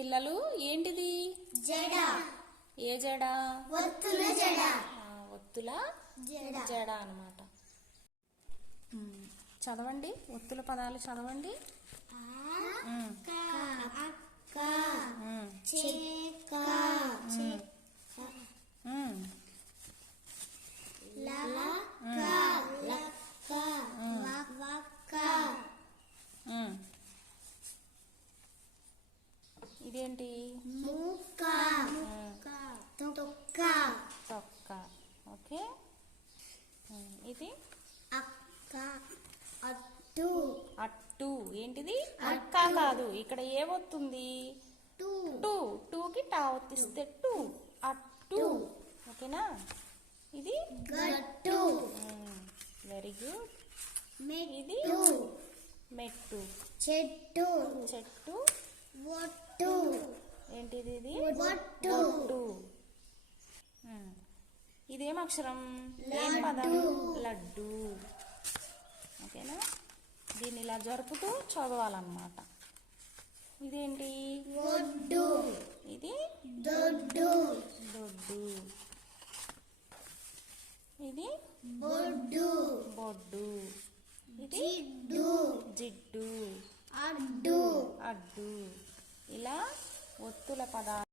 పిల్లలు ఏంటిది? జడ. ఏ జడ? ఒత్తుల జడ. ఒత్తుల జడ. అనమాట చదవండి. ఒత్తుల పదాలు చదవండి. ఉమ్, చెక్క ఇదేంటి? తొక్క. ఓకే. ఇది? అక్క. అట్టు. అట్టు. ఏంటిది? అక్క కాదు. ఇక్కడ ఏమొస్తుంది టు. టూ. టూకి టా ఒత్తిస్తే టూ. అట్టు. ఓకేనా? ఇది? గట్టు. Very good. ఇది? మెట్టు. చెట్టు. చెట్టు. ఒట్టు ఏంటిది ఇది? ఒట్టు. ఇదేం అక్షరం? ఏం పదం? లడ్డు. ఓకేనా? దీన్ని ఇలా జరుపుతూ చదవాలన్నమాట. ఇదేంటి? ఒడ్డు ఇది? దొడ్డు. దొడ్డు. ఇది? బొడ్డు. బొడ్డు. ఇది? జిడ్డు. అడ్డు. అడ్డు. ఇలా ఒత్తుల పదాలు